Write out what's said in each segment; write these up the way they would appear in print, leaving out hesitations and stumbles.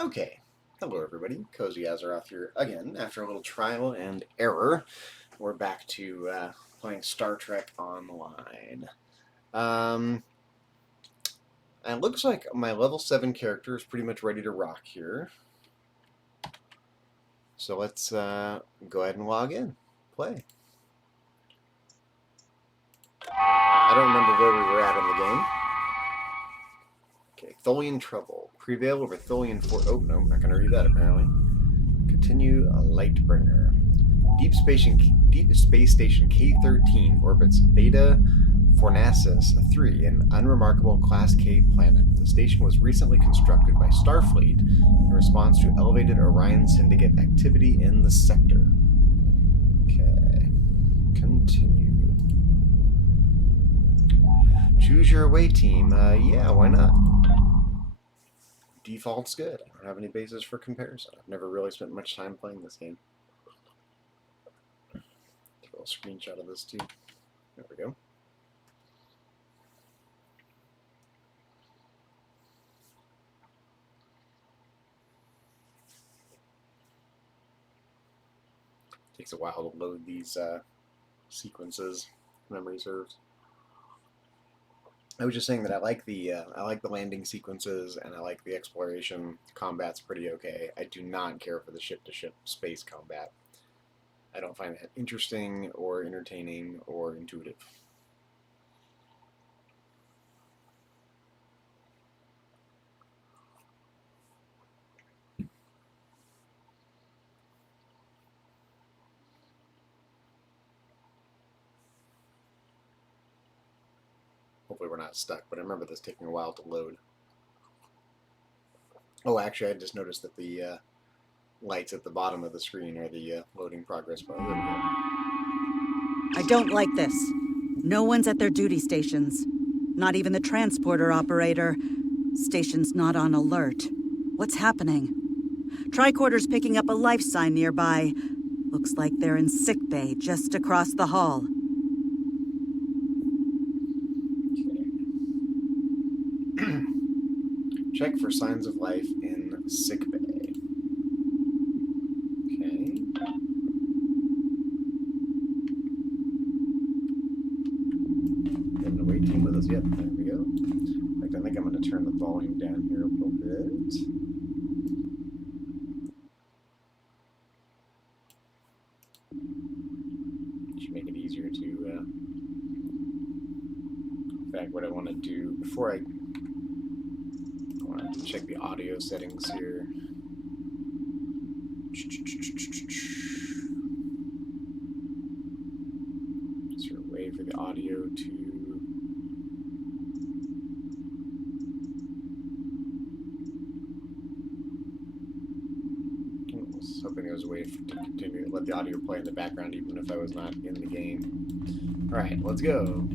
Okay, hello everybody, CozyAzeroth here again. After a little trial and error, we're back to playing Star Trek Online. And it looks like my level 7 character is pretty much ready to rock here. So let's go ahead and log in, play. I don't remember where we were at in the game. Okay, Tholian Trouble. Prevail over Tholian Fort. Oh, no, I'm not going to read that apparently. Continue a Lightbringer. Deep Space Station K-13 orbits Beta Fornacis 3, an unremarkable Class K planet. The station was recently constructed by Starfleet in response to elevated Orion Syndicate activity in the sector. Okay. Continue. Choose your away team. Yeah, why not? Default's good. I don't have any basis for comparison. I've never really spent much time playing this game. Take a little screenshot of this too. There we go. Takes a while to load these sequences, memory serves. I was just saying that I like the landing sequences and I like the exploration. Combat's pretty okay. I do not care for the ship-to-ship space combat. I don't find that interesting or entertaining or intuitive. Hopefully we're not stuck, but I remember this taking a while to load. Oh, actually, I just noticed that the lights at the bottom of the screen are the loading progress bar. There we go. I don't like this. No one's at their duty stations. Not even the transporter operator. Station's not on alert. What's happening? Tricorder's picking up a life sign nearby. Looks like they're in sickbay just across the hall. Check for signs of life in sickbay. Okay. We have an away team with us. Yep, there we go. In fact, I think I'm going to turn the volume down here a little bit. Should make it easier to. In fact, what I want to do before I want to check the audio settings here. Is there a way for the audio to... I was hoping there was a way to continue to let the audio play in the background even if I was not in the game. Alright, let's go.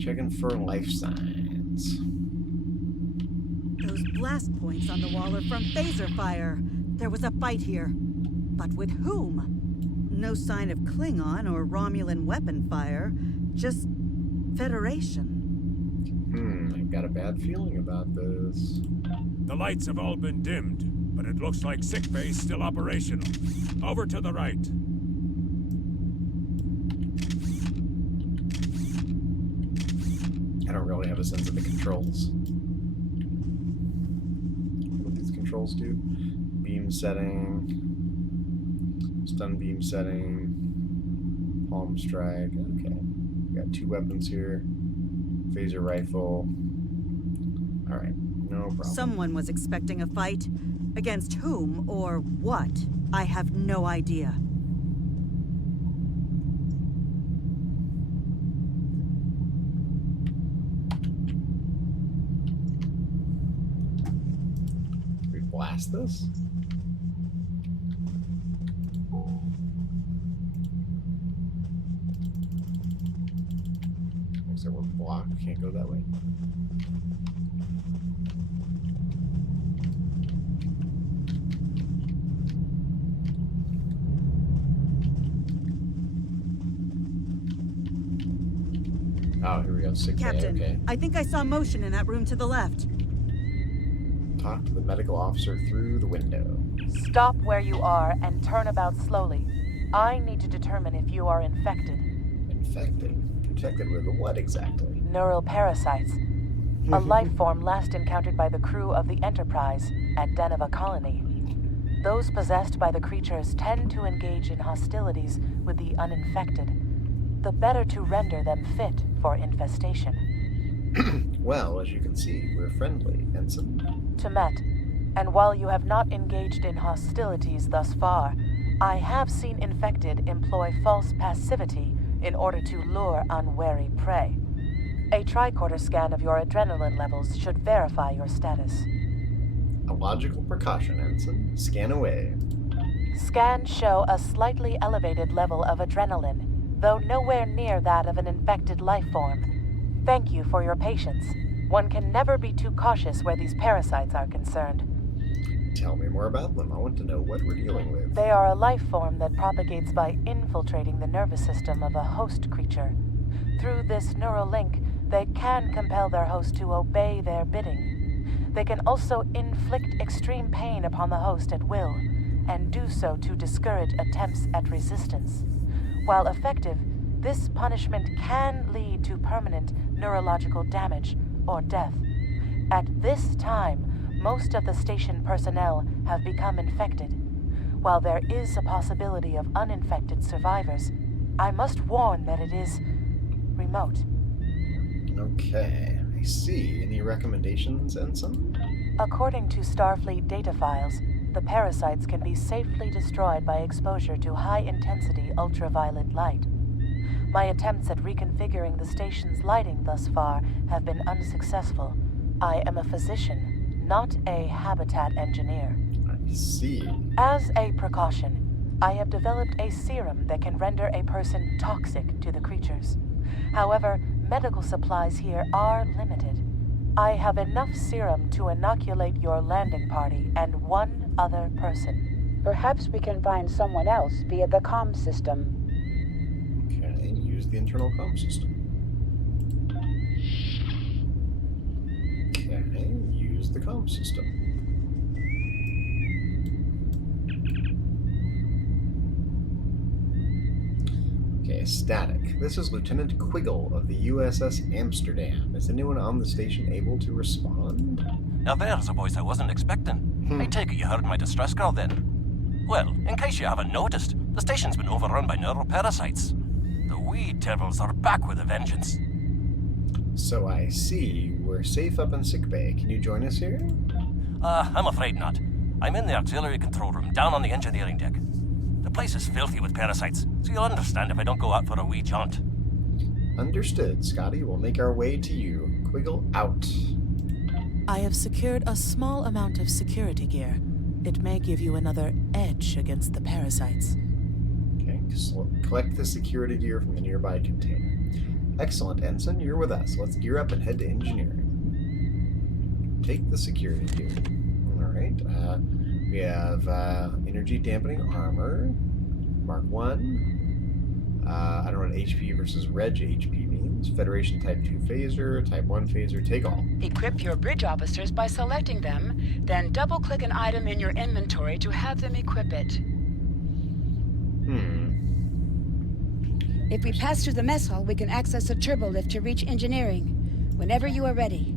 Checking for life signs. Those blast points on the wall are from phaser fire. There was a fight here. But with whom? No sign of Klingon or Romulan weapon fire. Just Federation. I've got a bad feeling about this. The lights have all been dimmed, but it looks like sickbay's still operational. Over to the right. I don't really have a sense of the controls. What these controls do? Beam setting, stun beam setting, palm strike. Okay, we got 2 weapons here. Phaser rifle. All right, no problem. Someone was expecting a fight. Against whom or what? I have no idea. We blast this. Looks like we're blocked. Can't go that way. Oh, here we go. Sick Captain, bay. Okay. I think I saw motion in that room to the left. talk to the medical officer through the window. Stop where you are and turn about slowly. I need to determine if you are infected. Infected? Infected with what exactly? Neural parasites. A life form last encountered by the crew of the Enterprise at Deneva Colony. Those possessed by the creatures tend to engage in hostilities with the uninfected, the better to render them fit for infestation. Well, as you can see, we're friendly, Ensign. Temet, and while you have not engaged in hostilities thus far, I have seen infected employ false passivity in order to lure unwary prey. A tricorder scan of your adrenaline levels should verify your status. A logical precaution, Ensign. Scan away. Scans show a slightly elevated level of adrenaline, though nowhere near that of an infected life form. Thank you for your patience. One can never be too cautious where these parasites are concerned. Tell me more about them. I want to know what we're dealing with. They are a life form that propagates by infiltrating the nervous system of a host creature. Through this neural link, they can compel their host to obey their bidding. They can also inflict extreme pain upon the host at will, and do so to discourage attempts at resistance. While effective, this punishment can lead to permanent neurological damage or death. At this time, most of the station personnel have become infected. While there is a possibility of uninfected survivors, I must warn that it is remote. Okay, I see. Any recommendations, Ensign? According to Starfleet data files, the parasites can be safely destroyed by exposure to high-intensity ultraviolet light. My attempts at reconfiguring the station's lighting thus far have been unsuccessful. I am a physician, not a habitat engineer. I see. As a precaution, I have developed a serum that can render a person toxic to the creatures. However, medical supplies here are limited. I have enough serum to inoculate your landing party and one other person. Perhaps we can find someone else via the comm system. Okay, use the internal comm system. Okay, use the comm system. Okay, static. This is Lieutenant Quiggle of the USS Amsterdam. Is anyone on the station able to respond? Now there's a voice I wasn't expecting. I take it you heard my distress call then. Well, in case you haven't noticed, the station's been overrun by neural parasites. The wee devils are back with a vengeance. So I see. We're safe up in sickbay. Can you join us here? I'm afraid not. I'm in the auxiliary control room down on the engineering deck. The place is filthy with parasites, so you'll understand if I don't go out for a wee jaunt. Understood, Scotty. We'll make our way to you. Quiggle out. I have secured a small amount of security gear. It may give you another edge against the parasites. Okay, collect the security gear from the nearby container. Excellent, Ensign. You're with us. Let's gear up and head to engineering. Take the security gear. Alright, we have energy dampening armor, Mark 1. I don't know what HP versus Reg HP means. Federation Type 2 phaser, Type 1 phaser, take all. Equip your bridge officers by selecting them, then double-click an item in your inventory to have them equip it. If we pass through the mess hall, we can access a turbo lift to reach engineering. Whenever you are ready.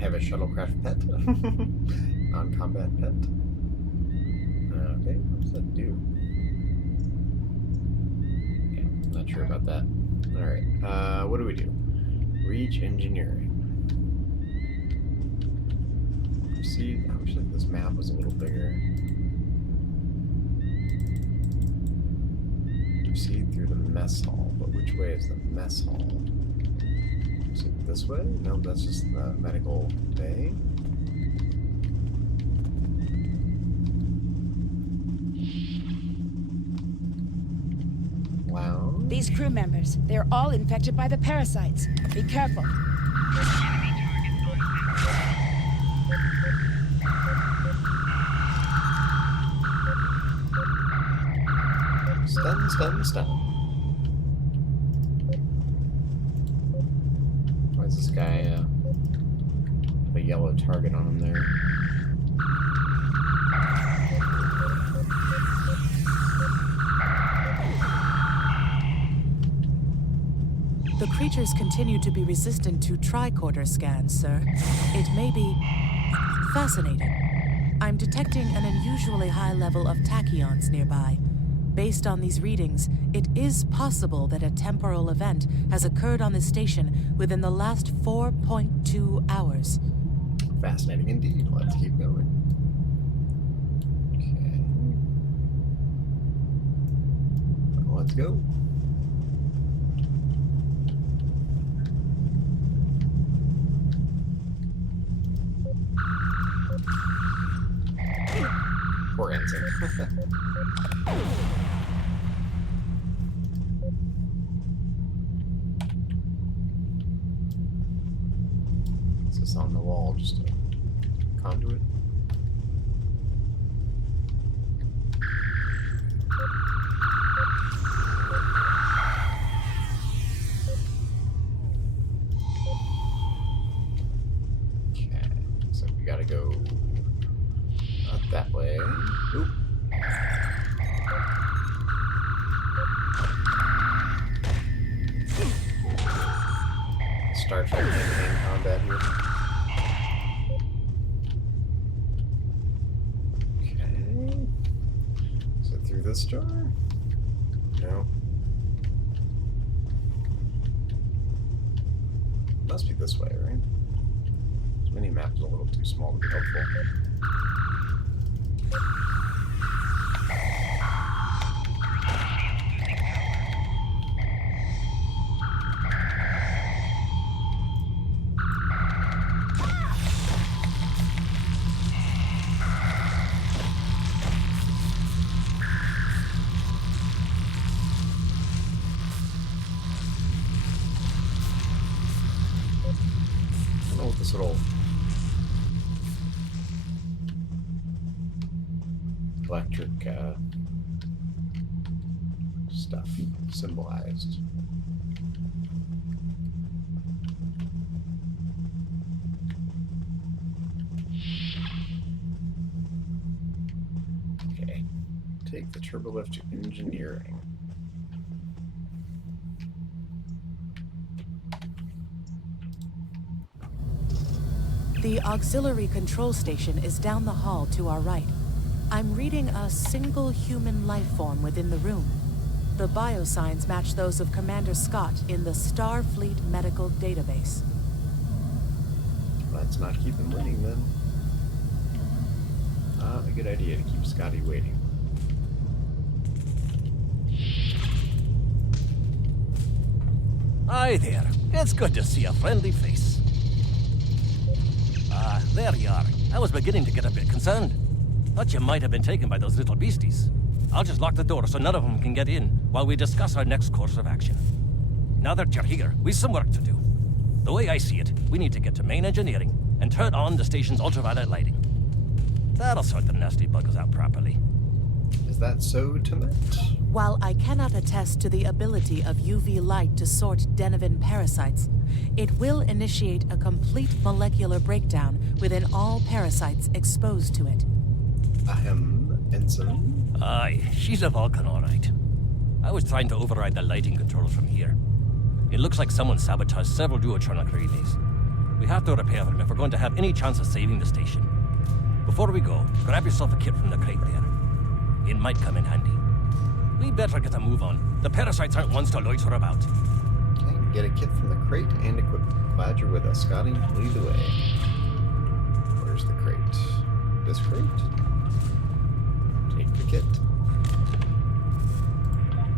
Have a shuttlecraft pet. Non-combat pet. Okay, what does that do? Okay, not sure about that. Alright, what do we do? Reach engineering. See, I wish that this map was a little bigger. Proceed through the mess hall, but which way is the mess hall? Is it this way? No, that's just the medical bay. Wow. These crew members, they're all infected by the parasites. Be careful. Why is this guy have a yellow target on him there? The creatures continue to be resistant to tricorder scans, sir. It may be fascinating. I'm detecting an unusually high level of tachyons nearby. Based on these readings, it is possible that a temporal event has occurred on this station within the last 4.2 hours. Fascinating indeed. Let's keep going. Okay. Well, let's go. Poor Ensign. Is this on the wall? Just a conduit? Okay, so we gotta go up that way. Oop. Star Trek hand-to-hand combat here. Okay. Is it through this door? No. Must be this way, right? This mini-map is a little too small to be helpful. I don't know what this little electric stuff symbolized. Okay. Take the turbolift to engineering. The auxiliary control station is down the hall to our right. I'm reading a single human life form within the room. The biosigns match those of Commander Scott in the Starfleet Medical Database. Let's not keep him waiting then. A good idea to keep Scotty waiting. Hi there. It's good to see a friendly face. Ah, there you are. I was beginning to get a bit concerned. Thought you might have been taken by those little beasties. I'll just lock the door so none of them can get in while we discuss our next course of action. Now that you're here, we've some work to do. The way I see it, we need to get to main engineering and turn on the station's ultraviolet lighting. That'll sort the nasty buggers out properly. Is that so, Temet? While I cannot attest to the ability of UV light to sort Denivan parasites, it will initiate a complete molecular breakdown within all parasites exposed to it. Ahem, Ensign. Aye, she's a Vulcan, all right. I was trying to override the lighting controls from here. It looks like someone sabotaged several duotronic relays. We have to repair them if we're going to have any chance of saving the station. Before we go, grab yourself a kit from the crate there. It might come in handy. We better get a move on. The parasites aren't ones to loiter about. Okay, get a kit from the crate and equipment. Glad you're with us, Scotty. Lead the way. Where's the crate? This crate? Take the kit.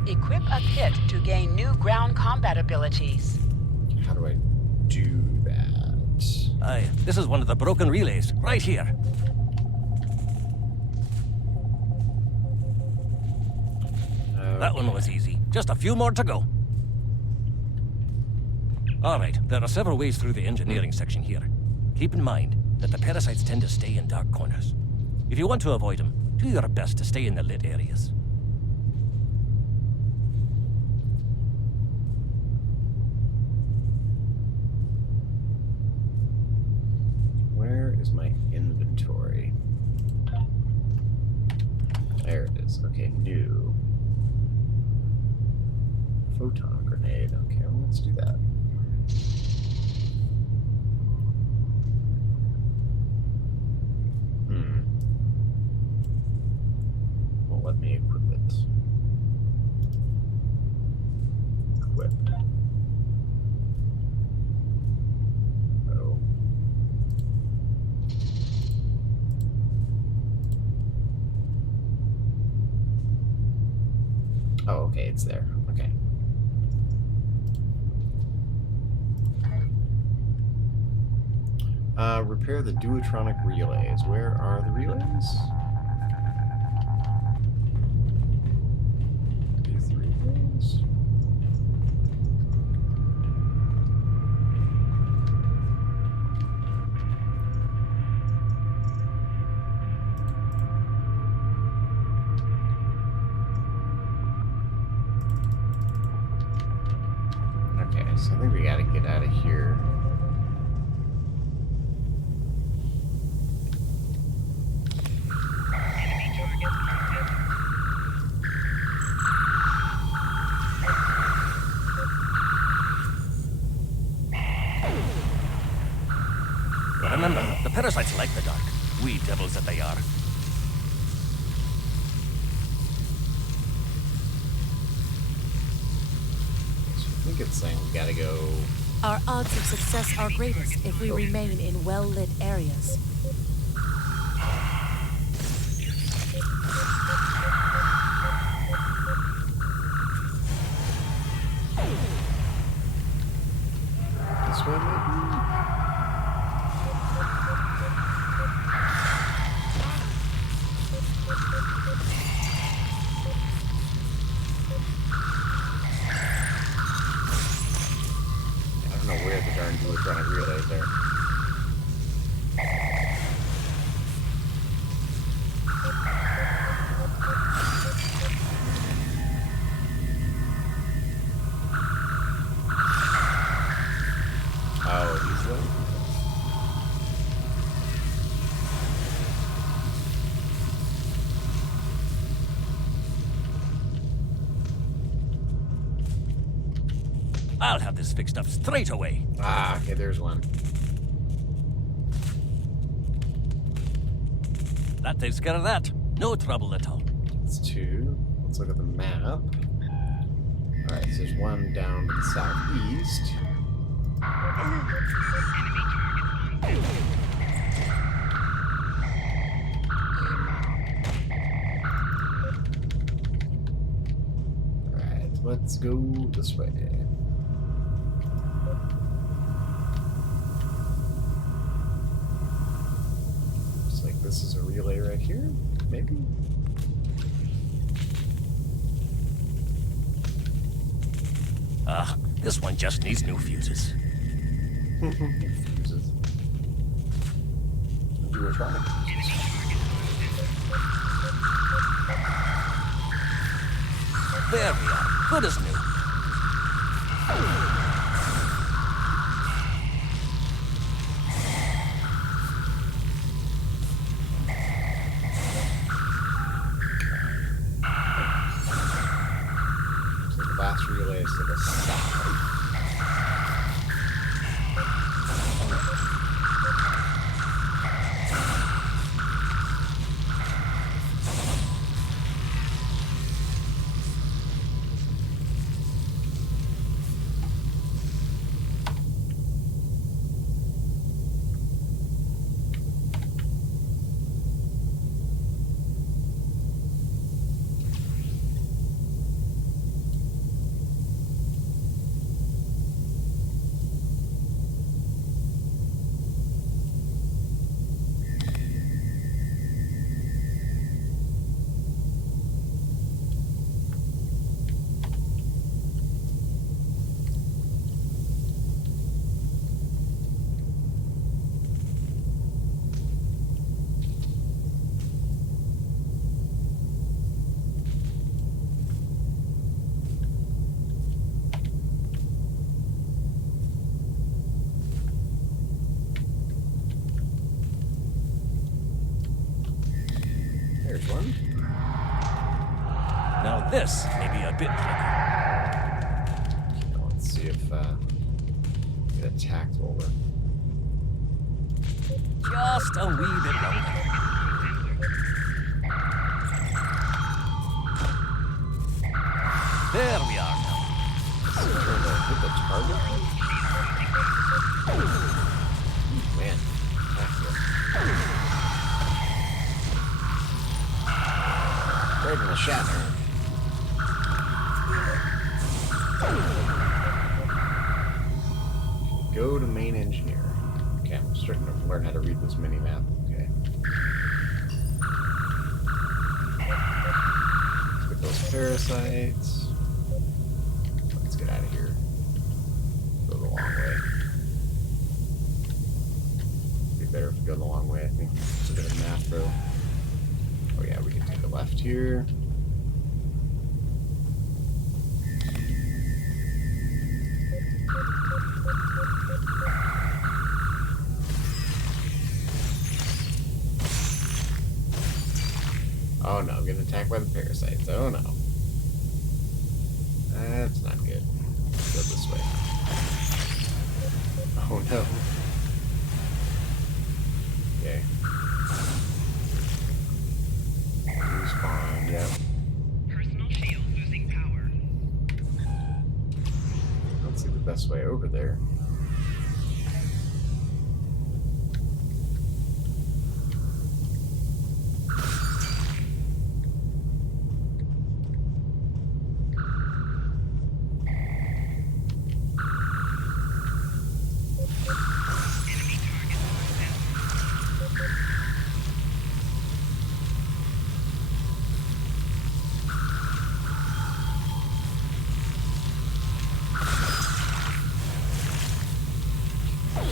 Equip a kit to gain new ground combat abilities. How do I do that? Aye, this is one of the broken relays, right here. That one was easy. Just a few more to go. All right, there are several ways through the engineering section here. Keep in mind that the parasites tend to stay in dark corners. If you want to avoid them, do your best to stay in the lit areas. Where's my inventory? There it is. Okay, new. Photon grenade. Okay, well, let's do that. Won't let me equip it. Equip. Oh. Oh, okay, it's there. Okay. Repair the duotronic relays. Where are the relays? These relays? Okay, so I think we gotta get out of here. Remember, the parasites like the dark. Wee devils that they are. So I think it's saying we gotta go. Our odds of success are greatest if we remain in well-lit areas. This way, maybe? I don't know where the darn duotronic relays are. Oh, these ones? I'll have this fixed up straight away. Ah, okay, there's one. That takes care of that. No trouble at all. It's two. Let's look at the map. Alright, so there's one down to the southeast. Alright, let's go this way. Looks like this is a relay right here, maybe? This one just needs new fuses. Fuses. Duotronic fuses. There we are. Good as new. So the last relay is to the south. There's one. Now this may be a bit tricky. Let's see if get attacked while we're... Just a wee bit longer. There we are now. Trying to hit the target. Man, that's it. Right in the shatter. Go to main engineer. Okay, I'm starting to learn how to read this mini map. Okay. Let's get those parasites. Let's get out of here. Go the long way. Be better if we go the long way, I think. It's a bit of math, though. Oh yeah, we can take a left here. Oh no, I'm getting attacked by the parasites. Oh no. That's not good. Let's go this way. Oh no. Okay. Respawn, yeah. Personal shield losing power. Let's see the best way over there.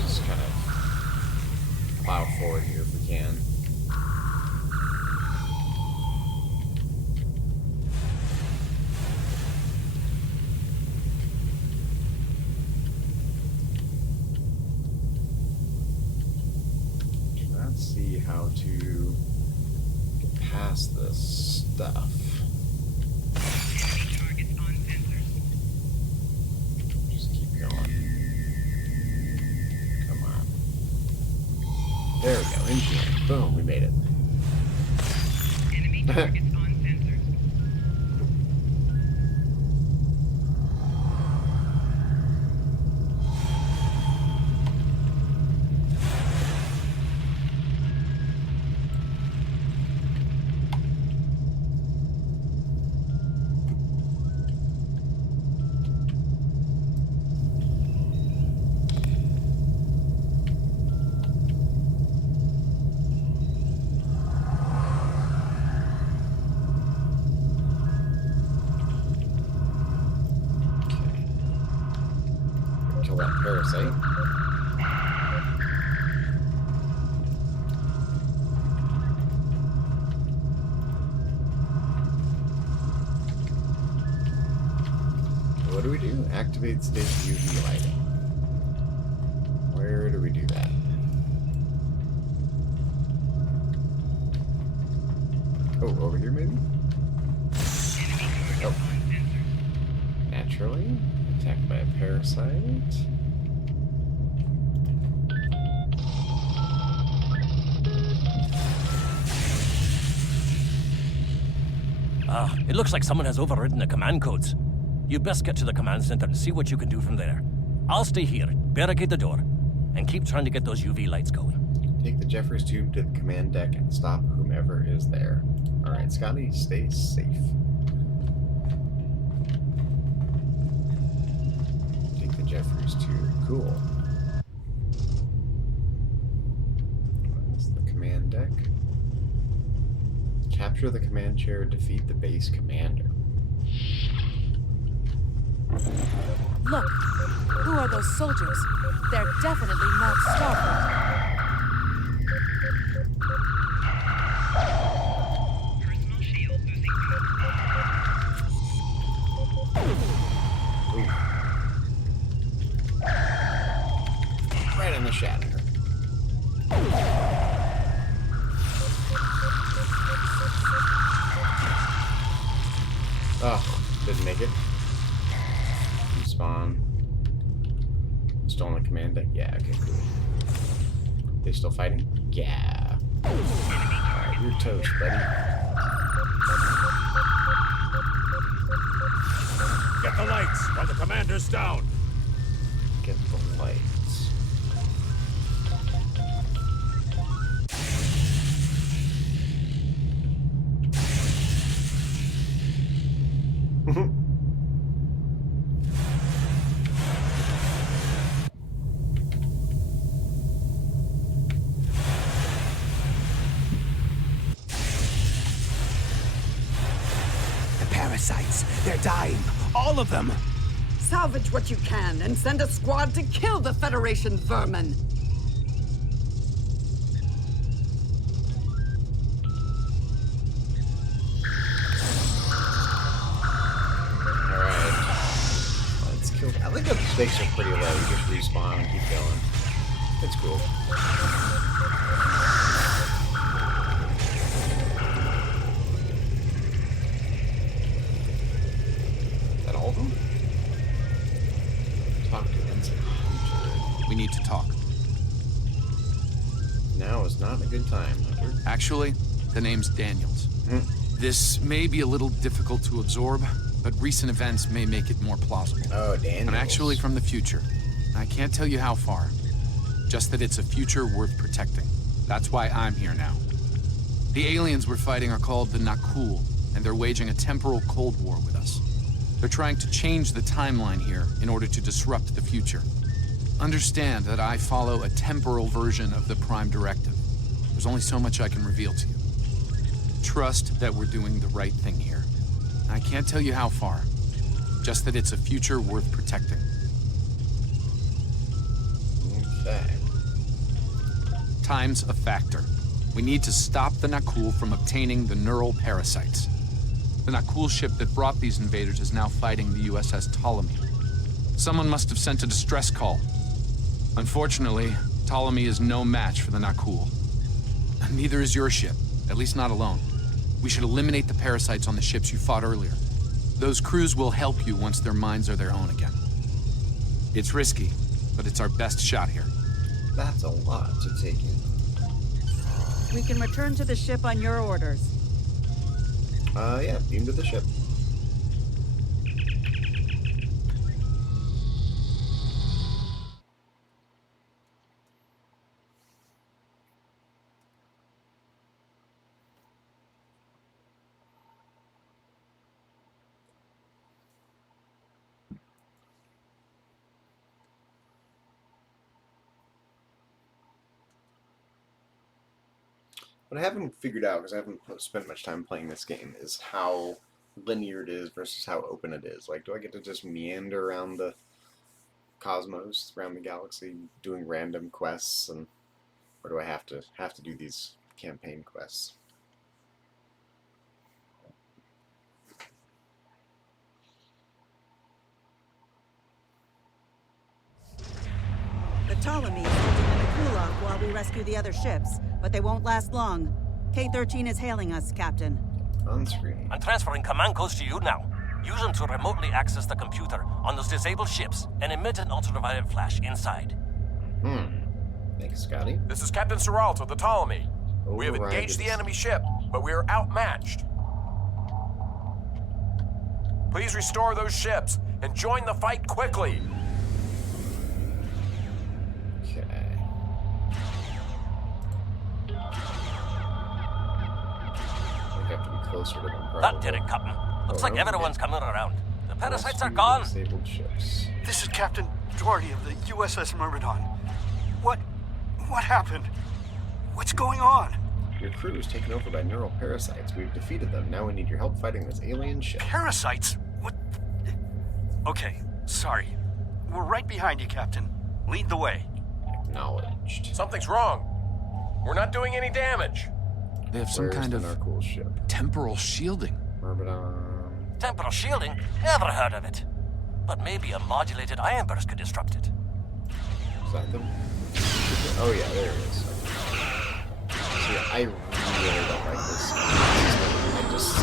Just kind of plow forward here if we can. Do not see how to get past this stuff. Enemy targets on sensors. Just keep going. Come on. There we go. Engineering. Boom, we made it. Enemy targets on sensors. Kill that parasite. What do we do? Activate station UV lighting. Where do we do that? Oh, over here maybe? Oh. Naturally. Attacked by a parasite. Ah, it looks like someone has overridden the command codes. You best get to the command center and see what you can do from there. I'll stay here, barricade the door, and keep trying to get those UV lights going. Take the Jeffers tube to the command deck and stop whomever is there. Alright, Scotty, stay safe. Take the Jeffers tube. Cool. What's the command deck? Capture the command chair, defeat the base commander. Look, who are those soldiers? They're definitely not Starfleet. Personal shield losing power. Right in the shatter. Make it. Respawn. Stolen command deck. Yeah, okay, cool. They still fighting? Yeah. Alright, you're toast, buddy. Get the lights while the commander's down. Get the lights. The parasites, they're dying. All of them. Salvage what you can and send a squad to kill the Federation vermin. Let's kill. I think the stakes are pretty low. You just respawn and keep going. It's cool. Is that all of them? Talk to Vincent. We need to talk. Now is not a good time, Hunter. Actually, the name's Daniels. This may be a little difficult to absorb, but recent events may make it more plausible. Oh, Daniels. I'm actually from the future. I can't tell you how far. Just that it's a future worth protecting. That's why I'm here now. The aliens we're fighting are called the Nakul, and they're waging a temporal Cold War with us. They're trying to change the timeline here in order to disrupt the future. Understand that I follow a temporal version of the Prime Directive. There's only so much I can reveal to you. Trust that we're doing the right thing here. I can't tell you how far. Just that it's a future worth protecting. Okay. Time's a factor. We need to stop the Nakul from obtaining the neural parasites. The Nakul ship that brought these invaders is now fighting the USS Ptolemy. Someone must have sent a distress call. Unfortunately, Ptolemy is no match for the Nakul. Neither is your ship, at least not alone. We should eliminate the parasites on the ships you fought earlier. Those crews will help you once their minds are their own again. It's risky, but it's our best shot here. That's a lot to take in. We can return to the ship on your orders. Yeah, beam to the ship. What I haven't figured out, because I haven't spent much time playing this game, is how linear it is versus how open it is. Like, do I get to just meander around the cosmos, around the galaxy, doing random quests, and or do I have to do these campaign quests? The Ptolemy is holding the Nakul off while we rescue the other ships, but they won't last long. K-13 is hailing us, Captain. On screen. I'm transferring command codes to you now. Use them to remotely access the computer on those disabled ships and emit an ultraviolet flash inside. Thanks, Scotty. This is Captain Seralt of the Ptolemy. We have Override engaged the this. enemy ship, but we are outmatched. Please restore those ships and join the fight quickly. Okay. I have to be closer to them, probably. That did it, Captain. Looks like okay. everyone's coming around. The parasites are Rescue gone. Disabled ships. This is Captain Doherty of the USS Myrmidon. What happened? What's going on? Your crew is taken over by neural parasites. We've defeated them. Now we need your help fighting this alien ship. Parasites? What? Okay, sorry. We're right behind you, Captain. Lead the way. Acknowledged. Something's wrong. We're not doing any damage. They have some Where's kind the of Narcool ship? temporal shielding. Myrmidon. Temporal shielding? Never heard of it. But maybe a modulated iron burst could disrupt it. Is that them? Oh yeah, there it is. See, I really don't like this. I just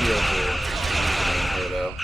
shields are here, though.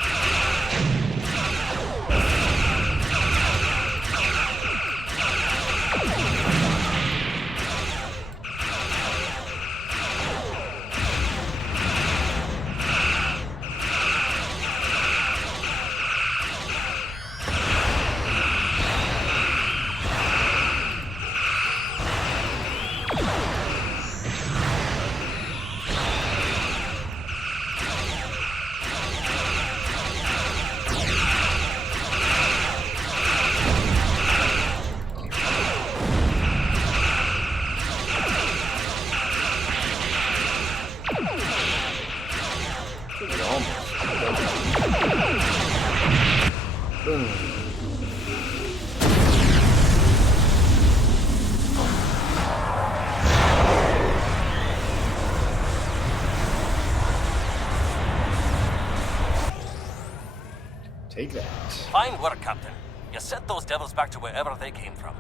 Take that. Fine work, Captain. You sent those devils back to wherever they came from.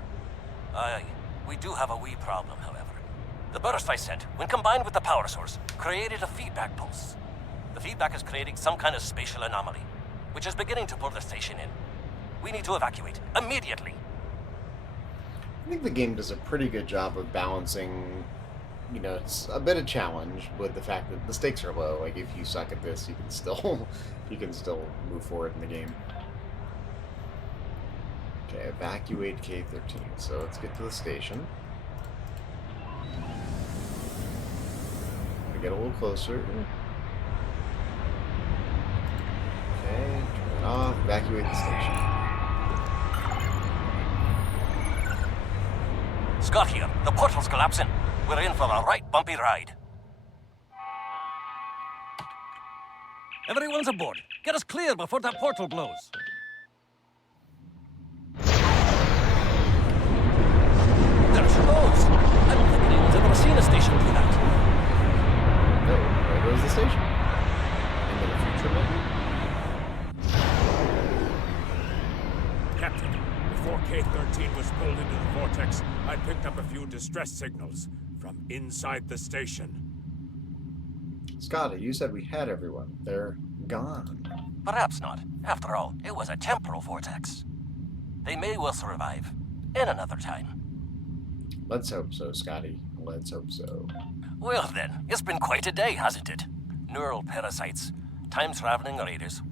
Aye, we do have a wee problem, however. The burst I sent, when combined with the power source, created a feedback pulse. The feedback is creating some kind of spatial anomaly, which is beginning to pull the station in. We need to evacuate, immediately. I think the game does a pretty good job of balancing, you know, it's a bit of challenge with the fact that the stakes are low. Like, if you suck at this, you can still move forward in the game. Okay, evacuate K-13. So let's get to the station. We get a little closer. Okay, turn it off. Evacuate the station. Scott here. The portal's collapsing. We're in for a right bumpy ride. Everyone's aboard. Get us clear before that portal blows. There she goes. I don't think anyone's ever seen a station do that. No, there goes the station. Into the future, maybe? Captain, before K-13 was pulled into the vortex, I picked up a few distress signals from inside the station. Scotty, you said we had everyone. They're gone. Perhaps not. After all, it was a temporal vortex. They may well survive. In another time. Let's hope so, Scotty. Let's hope so. Well then, it's been quite a day, hasn't it? Neural parasites, time-traveling raiders.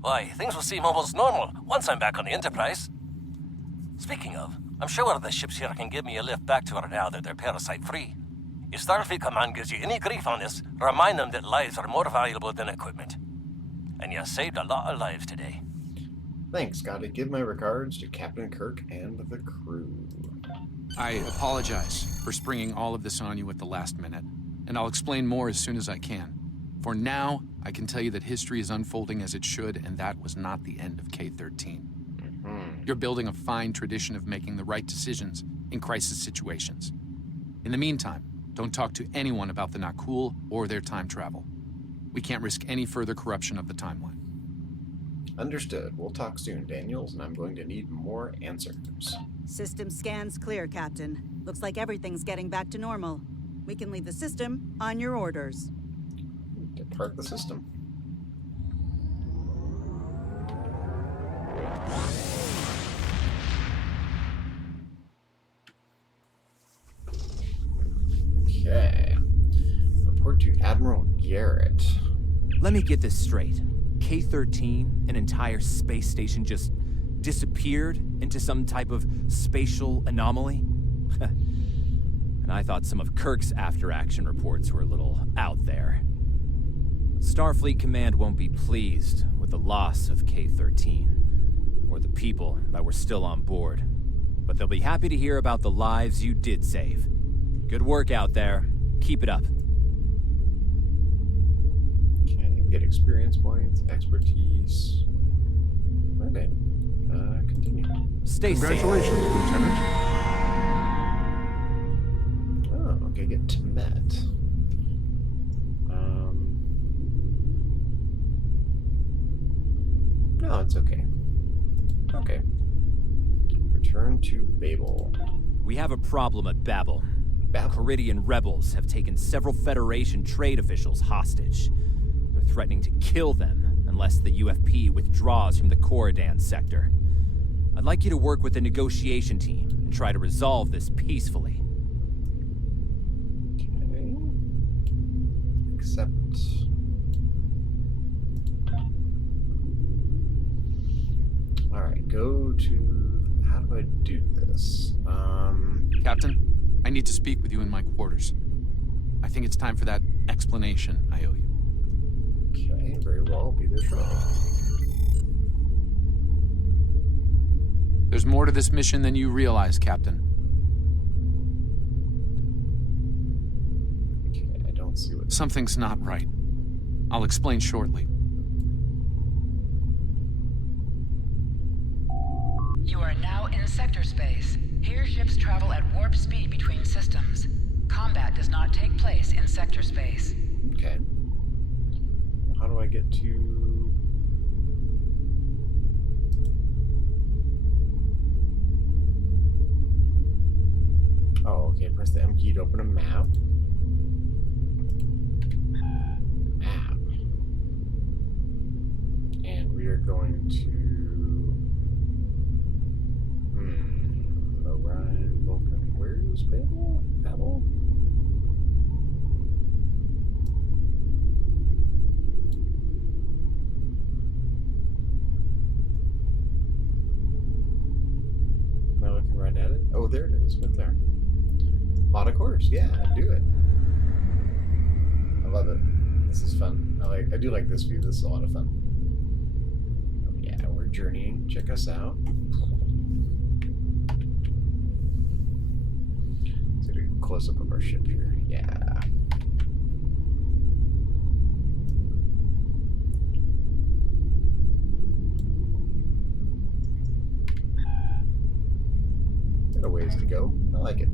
Why, things will seem almost normal once I'm back on the Enterprise. Speaking of, I'm sure the ships here can give me a lift back to her now that they're parasite-free. If Starfleet Command gives you any grief on this, remind them that lives are more valuable than equipment. And you saved a lot of lives today. Thanks, Scotty. Give my regards to Captain Kirk and the crew. I apologize for springing all of this on you at the last minute, and I'll explain more as soon as I can. For now, I can tell you that history is unfolding as it should, and that was not the end of K-13. You're building a fine tradition of making the right decisions in crisis situations. In the meantime, don't talk to anyone about the Nakul or their time travel. We can't risk any further corruption of the timeline. Understood. We'll talk soon, Daniels, and I'm going to need more answers. System scans clear, Captain. Looks like everything's getting back to normal. We can leave the system on your orders. Depart the system. Okay. Report to Admiral Garrett. Let me get this straight. K-13, an entire space station, just disappeared into some type of spatial anomaly? And I thought some of Kirk's after-action reports were a little out there. Starfleet Command won't be pleased with the loss of K-13, or the people that were still on board. But they'll be happy to hear about the lives you did save. Good work out there. Keep it up. Okay, get experience points, expertise. Okay, continue. Stay safe. Congratulations, Lieutenant. Oh, okay, get to Met. No, it's okay. Okay. Return to Babel. We have a problem at Babel. Babel? Caridian rebels have taken several Federation trade officials hostage. They're threatening to kill them unless the UFP withdraws from the Corridan sector. I'd like you to work with the negotiation team and try to resolve this peacefully. Okay. Accept. Alright, go to... How do I do this? Captain, I need to speak with you in my quarters. I think it's time for that explanation I owe you. Okay, very well. I'll be there shortly. There's more to this mission than you realize, Captain. Okay, I don't see what... Something's not right. I'll explain shortly. You are now in sector space. Here, ships travel at warp speed between systems. Combat does not take place in sector space. Okay. How do I get to... Oh, okay. Press the M key to open a map. Map. And we are going to... Orion, Vulcan. Where's Babel? Babel? Am I looking right at it? Oh, there it is. Right there. Plot a course. Yeah, do it. I love it. This is fun. I do like this view. This is a lot of fun. Oh, yeah, we're journeying. Check us out. Let's get a close-up of our ship here. Yeah. Got a ways to go. I like it.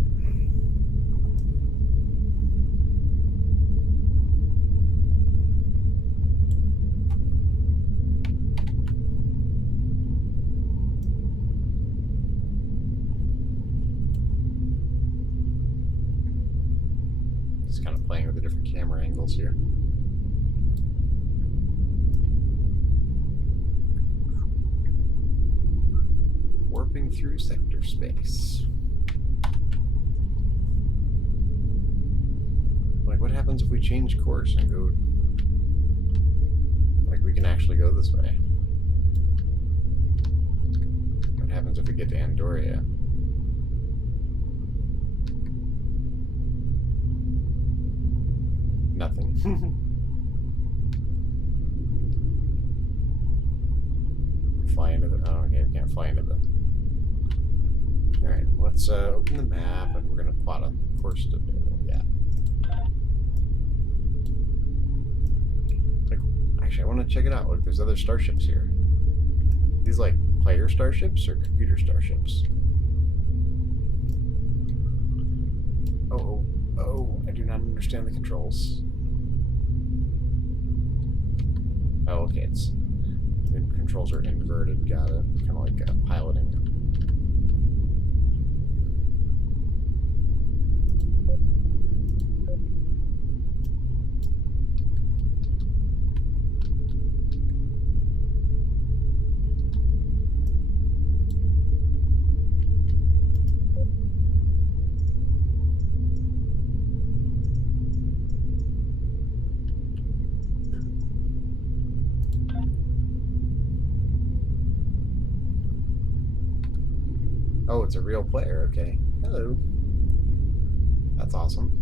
Just kind of playing with the different camera angles here. Warping through sector space. Like, what happens if we change course and go... Like, we can actually go this way. What happens if we get to Andoria? Nothing. Fly into the... Oh, okay, we can't fly into the... Alright, let's open the map and we're going to plot a course to Babel. Yeah. Like, actually, I want to check it out. Look, there's other starships here. These, like, player starships or computer starships? Oh, I do not understand the controls. Oh, okay, the controls are inverted, got it. Kind of like piloting. Oh, it's a real player. Okay. Hello. That's awesome.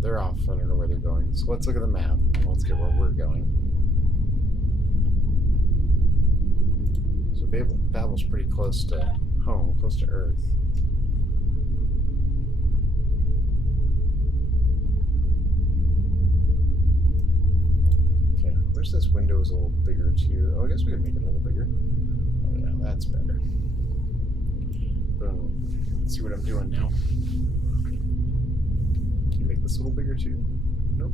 They're off. I don't know where they're going. So let's look at the map and let's get where we're going. So Babel's pretty close to home, close to Earth. Okay, wish this window was a little bigger too. Oh, I guess we could make it a little bigger. Oh yeah, that's better. Boom. Let's see what I'm doing now. Can you make this a little bigger too? Nope.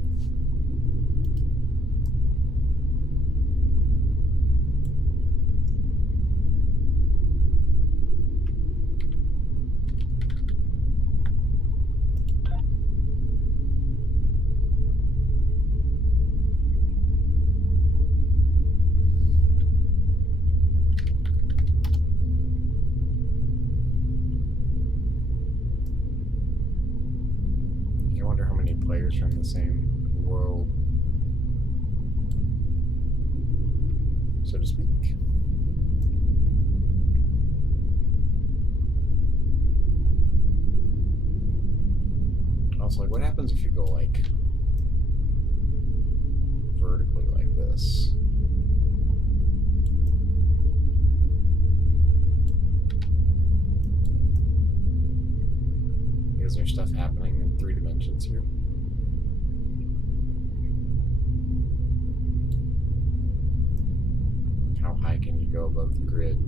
Players from the same world, so to speak. Also, like, what happens if you go like vertically like this? Is there stuff happening in 3 dimensions here? How high can you go above the grid?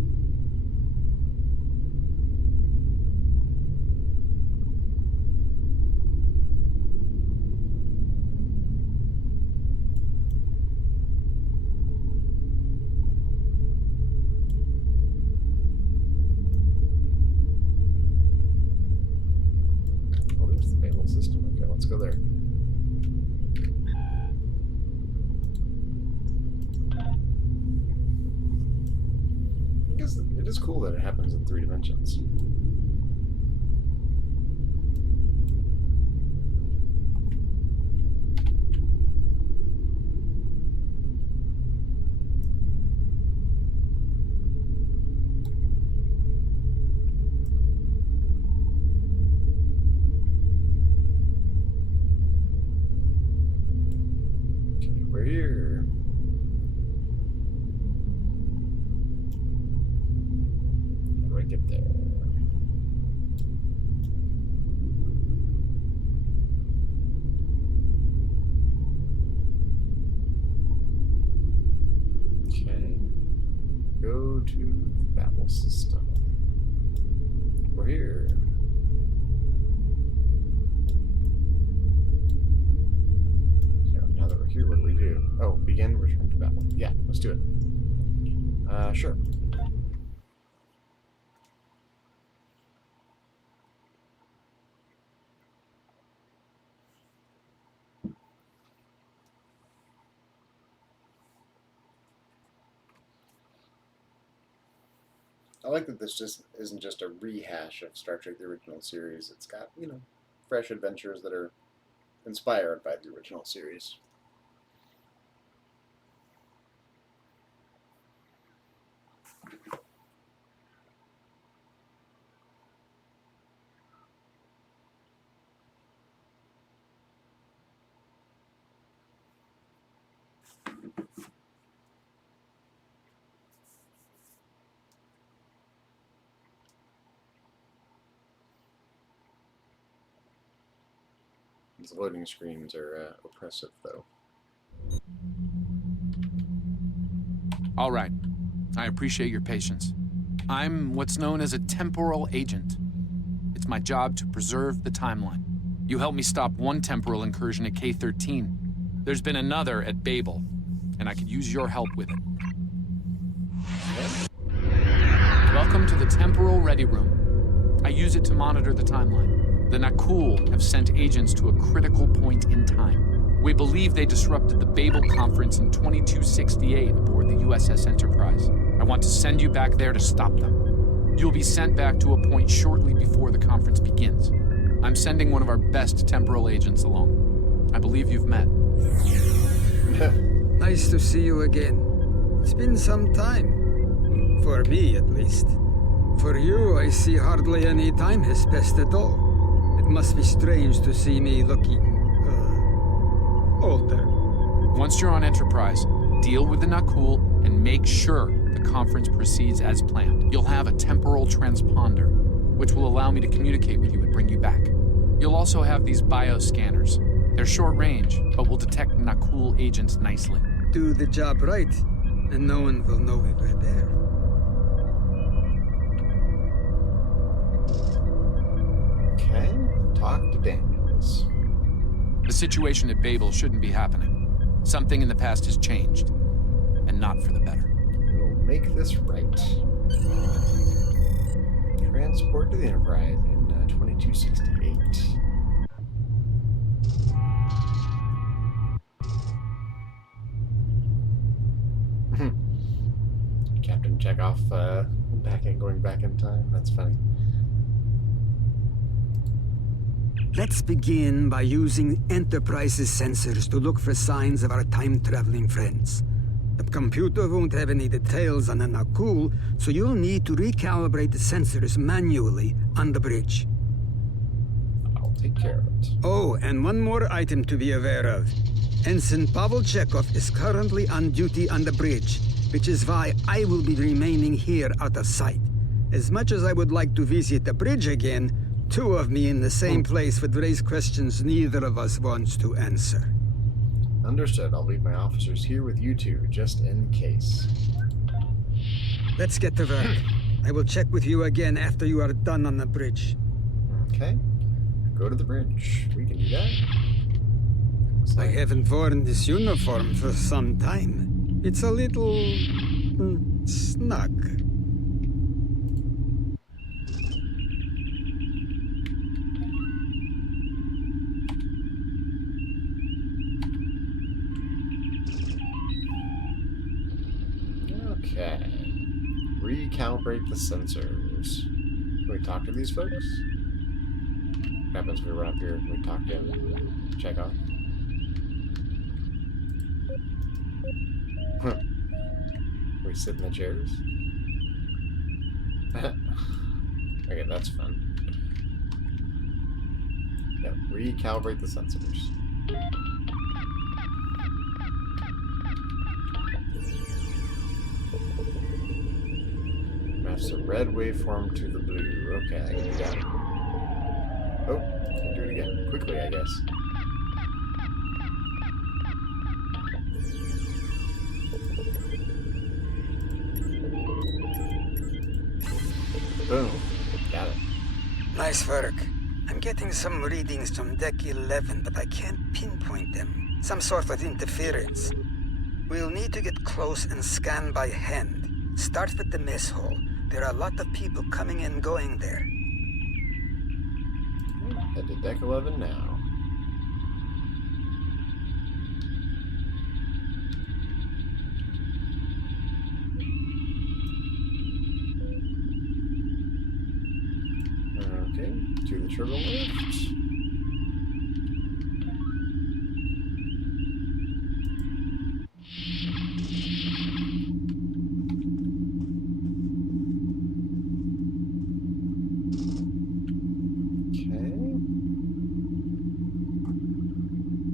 Oh, there's the Babel system. Okay, let's go there. It is cool that it happens in 3 dimensions. Okay, we're here. Get there. Okay. Go to the Babel system. We're here. So now that we're here, what do we do? Oh, begin return to Babel. Yeah, let's do it. Sure. I like that this just isn't just a rehash of Star Trek the original series. It's got, you know, fresh adventures that are inspired by the original series. These loading screens are oppressive, though. All right. I appreciate your patience. I'm what's known as a temporal agent. It's my job to preserve the timeline. You helped me stop one temporal incursion at K-13. There's been another at Babel, and I could use your help with it. Welcome to the Temporal Ready Room. I use it to monitor the timeline. The Nakul have sent agents to a critical point in time. We believe they disrupted the Babel conference in 2268 aboard the USS Enterprise. I want to send you back there to stop them. You'll be sent back to a point shortly before the conference begins. I'm sending one of our best temporal agents along. I believe you've met. Nice to see you again. It's been some time. For me, at least. For you, I see hardly any time has passed at all. It must be strange to see me looking, older. Once you're on Enterprise, deal with the Nakul and make sure the conference proceeds as planned. You'll have a temporal transponder, which will allow me to communicate with you and bring you back. You'll also have these bioscanners. They're short range, but will detect Nakul agents nicely. do the job right, and no one will know we were there. Okay, talk to Daniels. The situation at Babel shouldn't be happening. Something in the past has changed, and not for the better. We'll make this right. Transport to the Enterprise in 2268. Captain Chekhov going back in time. That's funny. Let's begin by using Enterprise's sensors to look for signs of our time-traveling friends. The computer won't have any details on the Nakul, so you'll need to recalibrate the sensors manually on the bridge. I'll take care of it. Oh, and one more item to be aware of. Ensign Pavel Chekhov is currently on duty on the bridge, which is why I will be remaining here out of sight. As much as I would like to visit the bridge again, two of me in the same place would raise questions neither of us wants to answer. Understood. I'll leave my officers here with you two, just in case. Let's get to work. I will check with you again after you are done on the bridge. Okay. Go to the bridge. We can do that. I haven't worn this uniform for some time. It's a little... snug. Okay. Recalibrate the sensors. Can we talk to these folks? What happens if we run up here and we talk to him? Check off. Huh. We sit in the chairs? Okay, that's fun. Yeah, recalibrate the sensors. Match the red waveform to the blue. Okay, we got it. Oh, can't do it again. Quickly, I guess. Boom. Got it. Nice work. I'm getting some readings from Deck 11, but I can't pinpoint them. Some sort of interference. We'll need to get close and scan by hand. Start with the mess hall. There are a lot of people coming and going there. Head to Deck 11 now. Okay, to the turbo lift.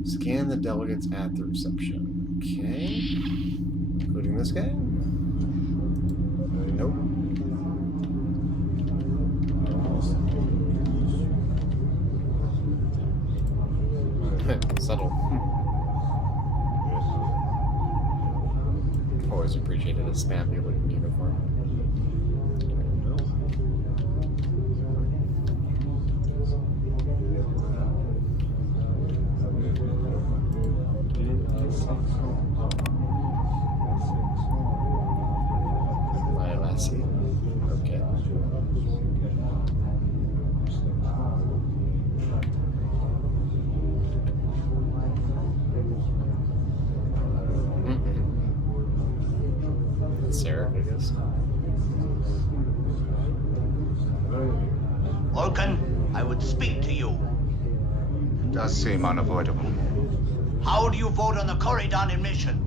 Scan the delegates at the reception. Okay. Including this guy? Nope. Subtle. Always appreciated a snappy looking uniform. My lassie. Okay. Sarah, I guess. Vulcan, I would speak to you. Does seem unavoidable. How do you vote on the Corridon emission?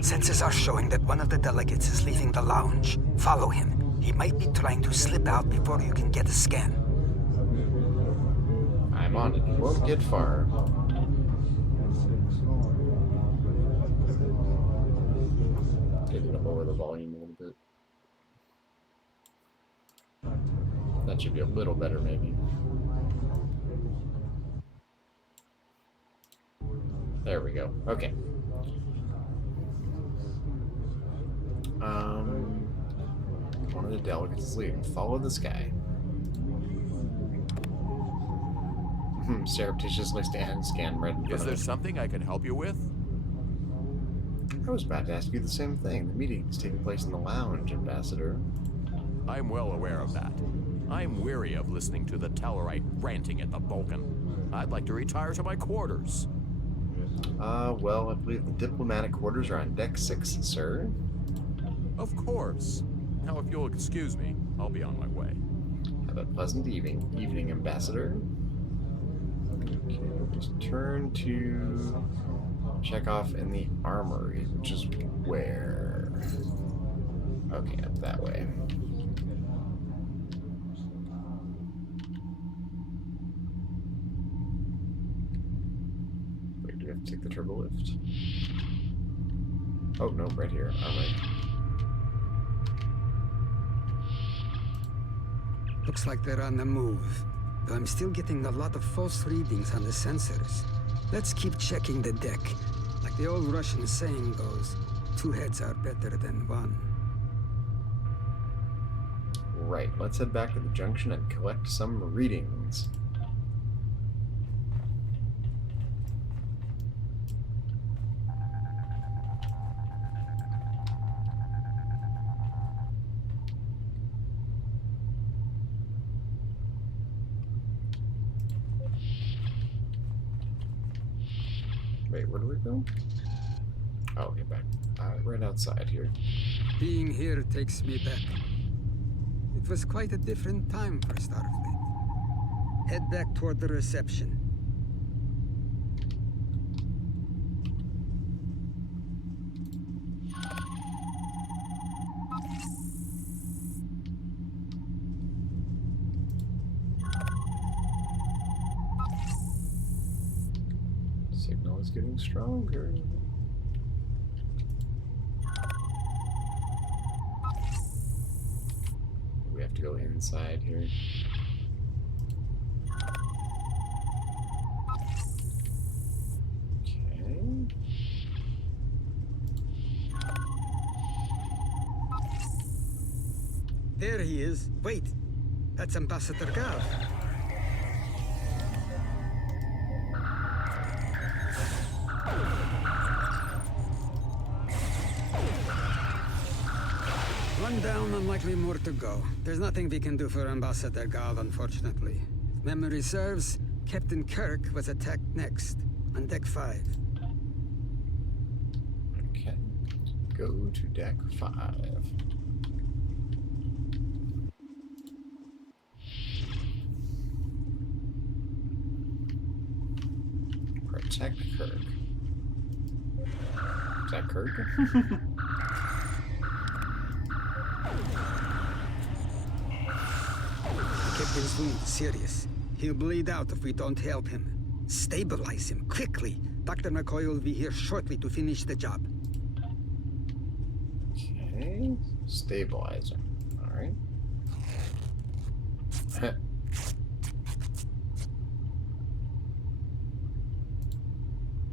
Sensors are showing that one of the delegates is leaving the lounge. Follow him. He might be trying to slip out before you can get a scan. Come on, you won't get far. Maybe to lower the volume a little bit. That should be a little better, maybe. There we go. Okay. One of the delegates is leaving. Follow this guy. Surreptitiously scan right in front Is of there it. something I can help you with? I was about to ask you the same thing. The meeting is taking place in the lounge, Ambassador. I'm well aware of that. I'm weary of listening to the Tellarite ranting at the Vulcan. I'd like to retire to my quarters. Well, I believe the diplomatic quarters are on deck 6, sir. Of course. Now, if you'll excuse me, I'll be on my way. Have a pleasant evening, Ambassador. Okay, just turn to check off in the armory, which is where? Okay, up that way. Wait, do we have to take the turbo lift? Oh, no, right here. Armory. Looks like they're on the move. Though I'm still getting a lot of false readings on the sensors. Let's keep checking the deck. Like the old Russian saying goes, 2 heads are better than 1. Right, let's head back to the junction and collect some readings. Wait, where do we go? Oh, get back. Right outside here. Being here takes me back. It was quite a different time for Starfleet. Head back toward the reception. Signal is getting stronger. We have to go inside here. Okay. There he is. Wait, that's Ambassador Gav. One down, unlikely more to go. There's nothing we can do for Ambassador Gav, unfortunately. If memory serves, Captain Kirk was attacked next, on deck 5. Okay. Go to deck 5. Protect Kirk. Is that Kirk? Captain's wound is serious. He'll bleed out if we don't help him. Stabilize him, quickly. Dr. McCoy will be here shortly to finish the job. Okay. Stabilize him. Alright.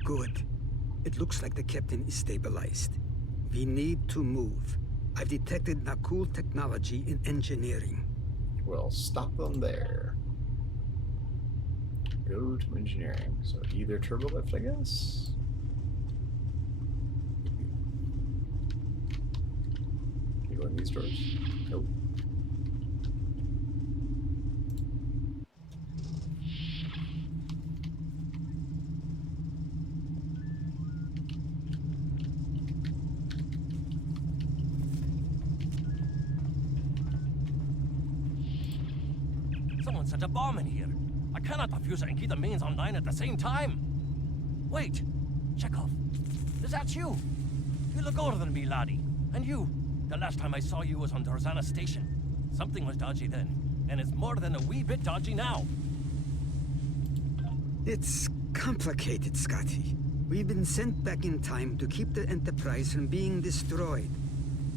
Good. It looks like the captain is stabilized. We need to move. I've detected Nakul technology in engineering. We'll stop them there. Go to engineering. So either turbo lift, I guess. Can you go in these doors? Nope. Someone set a bomb in here. I cannot defuse it and keep the mains online at the same time. Wait, Chekhov, is that you? You look older than me, laddie. And you, the last time I saw you was on Dorzana Station. Something was dodgy then, and it's more than a wee bit dodgy now. It's complicated, Scotty. We've been sent back in time to keep the Enterprise from being destroyed.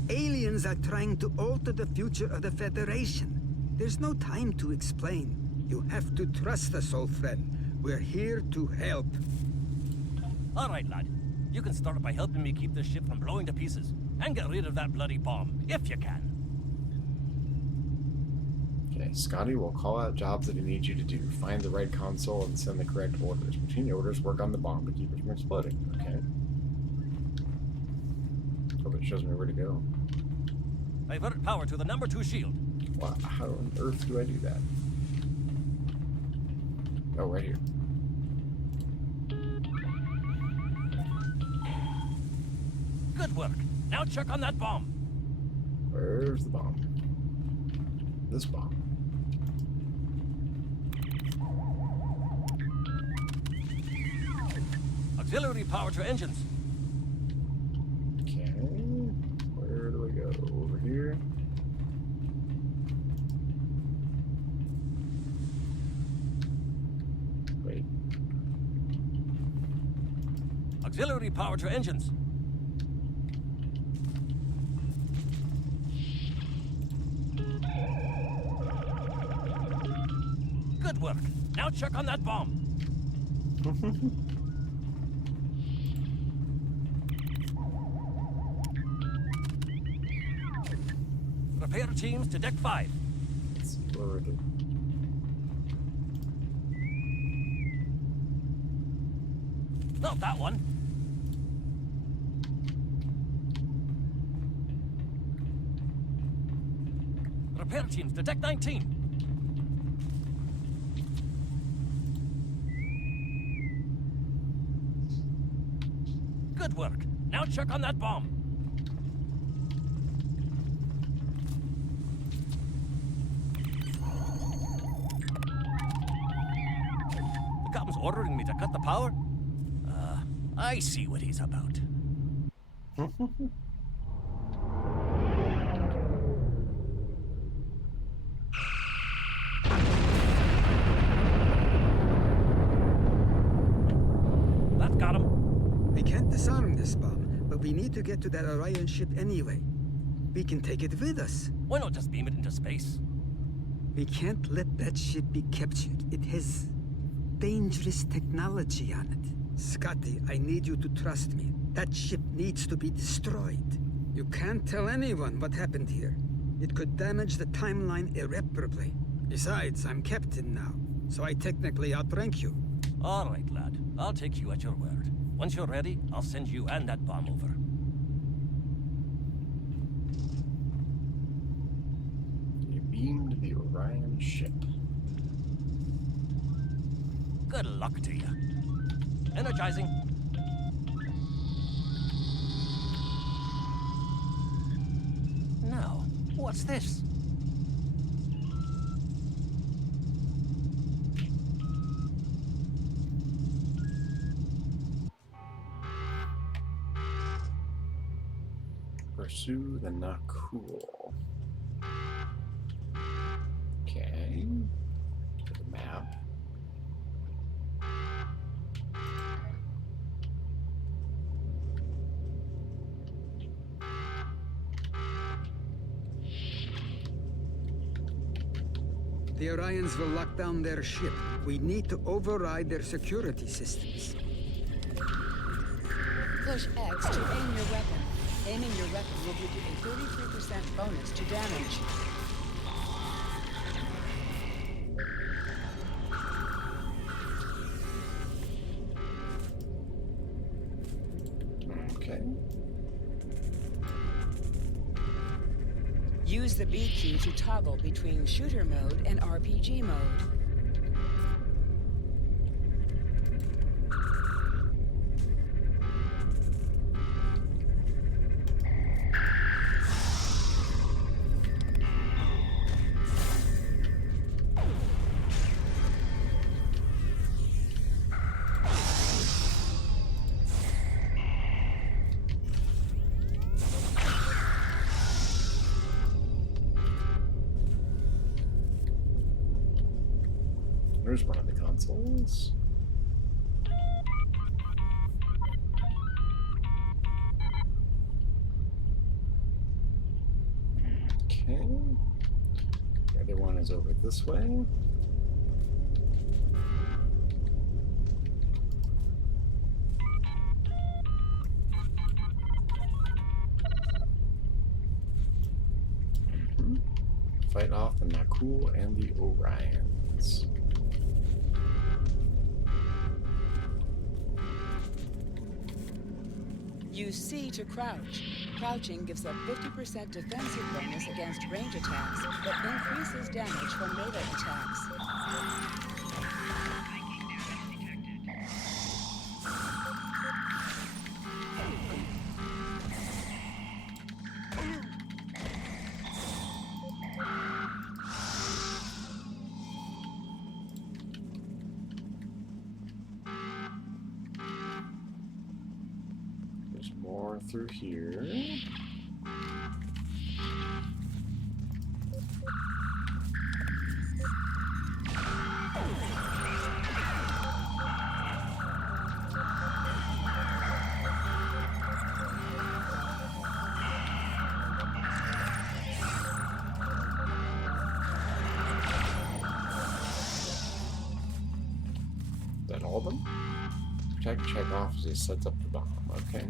Aliens are trying to alter the future of the Federation. There's no time to explain. You have to trust us, old friend. We're here to help. All right, lad. You can start by helping me keep this ship from blowing to pieces. And get rid of that bloody bomb, if you can. Okay, Scotty will call out jobs that he needs you to do. Find the right console and send the correct orders. Between the orders, work on the bomb to keep it from exploding. Okay. Hope it shows me where to go. Divert power to the number 2 shield. Wow, how on earth do I do that? Oh, right here. Good work. Now check on that bomb. Where's the bomb? This bomb. Auxiliary power to engines. Okay. Where do we go? Over here? Wait. Auxiliary power to engines. Good work. Now check on that bomb. Repair teams to deck 5. Let's see where we're doing. Not that one. Repair teams to deck 19. Good work. Now check on that bomb. The captain's ordering me to cut the power? I see what he's about. That got him. We can't disarm this bomb, but we need to get to that Orion ship anyway. We can take it with us. Why not just beam it into space? We can't let that ship be captured. It has dangerous technology on it. Scotty, I need you to trust me. That ship needs to be destroyed. You can't tell anyone what happened here. It could damage the timeline irreparably. Besides, I'm captain now, so I technically outrank you. All right, lad. I'll take you at your word. Once you're ready, I'll send you and that bomb over. You beamed the Orion ship. Good luck to you. Energizing. Now, what's this? Pursue the not cool. Okay. To the map. The Orions will lock down their ship. We need to override their security systems. Push X to aim your weapon. Aiming your weapon will give you a 33% bonus to damage. Okay. Use the B key to toggle between shooter mode and RPG mode. There's one of the consoles. Okay. The other one is over this way. Fight off the Nakul and the Orions. Use C to crouch. Crouching gives a 50% defensive bonus against range attacks, but increases damage from melee attacks. There's more through here. Is that all of them? Protect Chekhov as he sets up the bomb. Okay.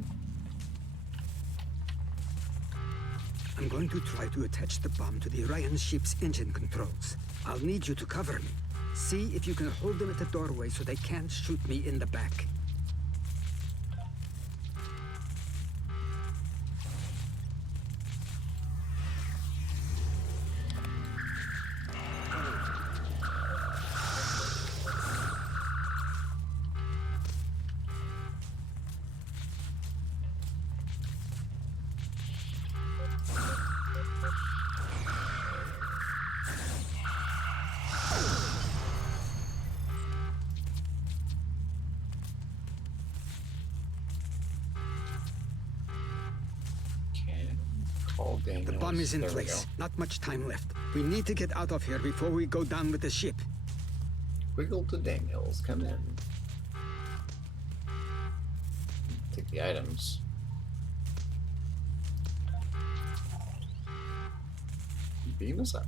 I'm going to try to attach the bomb to the Orion ship's engine controls. I'll need you to cover me. See if you can hold them at the doorway so they can't shoot me in the back. The bomb is in place. Not much time left. We need to get out of here before we go down with the ship. Wiggle to Daniels, come in. Take the items. Beam us up.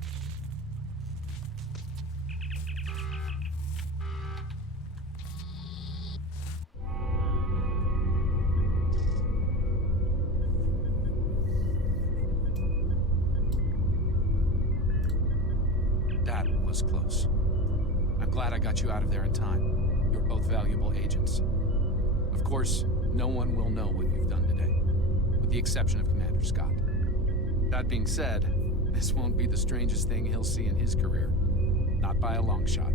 That was close. I'm glad I got you out of there in time. You're both valuable agents. Of course, no one will know what you've done today, with the exception of Commander Scott. That being said, this won't be the strangest thing he'll see in his career. Not by a long shot.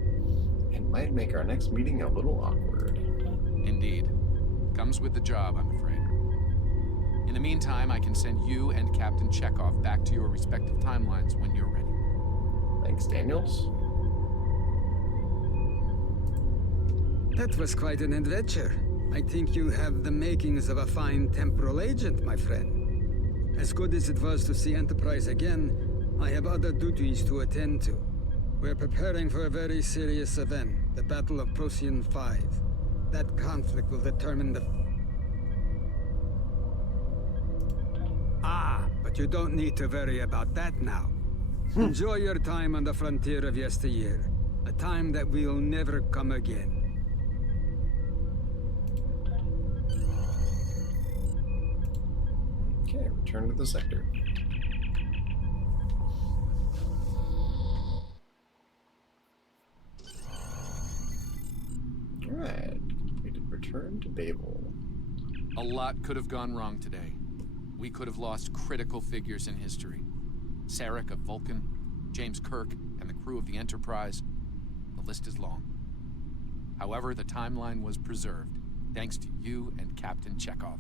It might make our next meeting a little awkward. Indeed. Comes with the job, I'm afraid. In the meantime, I can send you and Captain Chekhov back to your respective timelines when you're ready. Thanks, Daniels. That was quite an adventure. I think you have the makings of a fine temporal agent, my friend. As good as it was to see Enterprise again, I have other duties to attend to. We're preparing for a very serious event, the Battle of Procyon 5. That conflict will determine the... Ah, but you don't need to worry about that now. Enjoy your time on the frontier of yesteryear, a time that will never come again. Okay, return to the sector. Alright, completed. Return to Babel. A lot could have gone wrong today. We could have lost critical figures in history. Sarek of Vulcan, James Kirk, and the crew of the Enterprise. The list is long. However, the timeline was preserved, thanks to you and Captain Chekhov.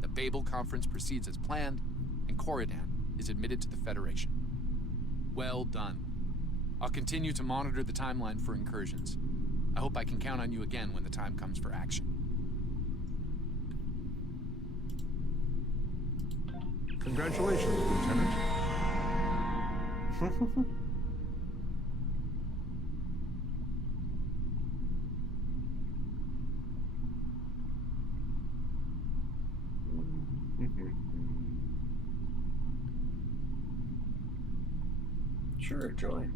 The Babel conference proceeds as planned, and Corridan is admitted to the Federation. Well done. I'll continue to monitor the timeline for incursions. I hope I can count on you again when the time comes for action. Congratulations, Lieutenant. Sure, join.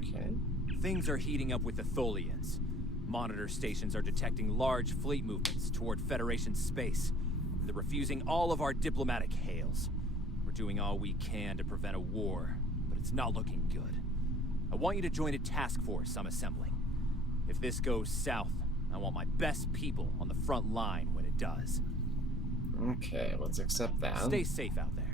Okay. Things are heating up with the Tholians. Monitor stations are detecting large fleet movements toward Federation space. They're refusing all of our diplomatic hails. We're doing all we can to prevent a war, but it's not looking good. I want you to join a task force I'm assembling. If this goes south, I want my best people on the front line when it does. Okay, let's accept that. Stay safe out there.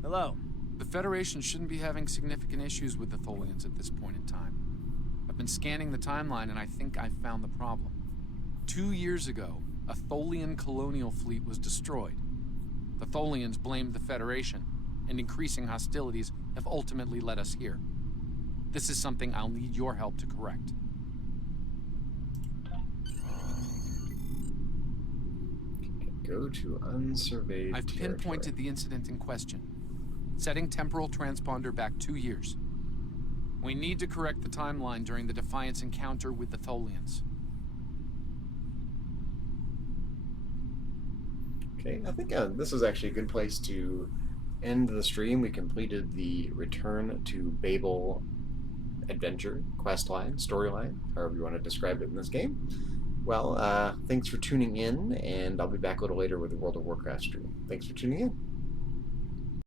Hello. The Federation shouldn't be having significant issues with the Tholians at this point in time. I've been scanning the timeline and I think I've found the problem. 2 years ago, a Tholian colonial fleet was destroyed. The Tholians blamed the Federation, and increasing hostilities have ultimately led us here. This is something I'll need your help to correct. Go to unsurveyed I've pinpointed the incident in question, setting temporal transponder back 2 years. We need to correct the timeline during the Defiance encounter with the Tholians. Okay, I think this is actually a good place to end the stream. We completed the Return to Babel adventure, questline, storyline, however you want to describe it in this game. Well, thanks for tuning in, and I'll be back a little later with the World of Warcraft stream. Thanks for tuning in.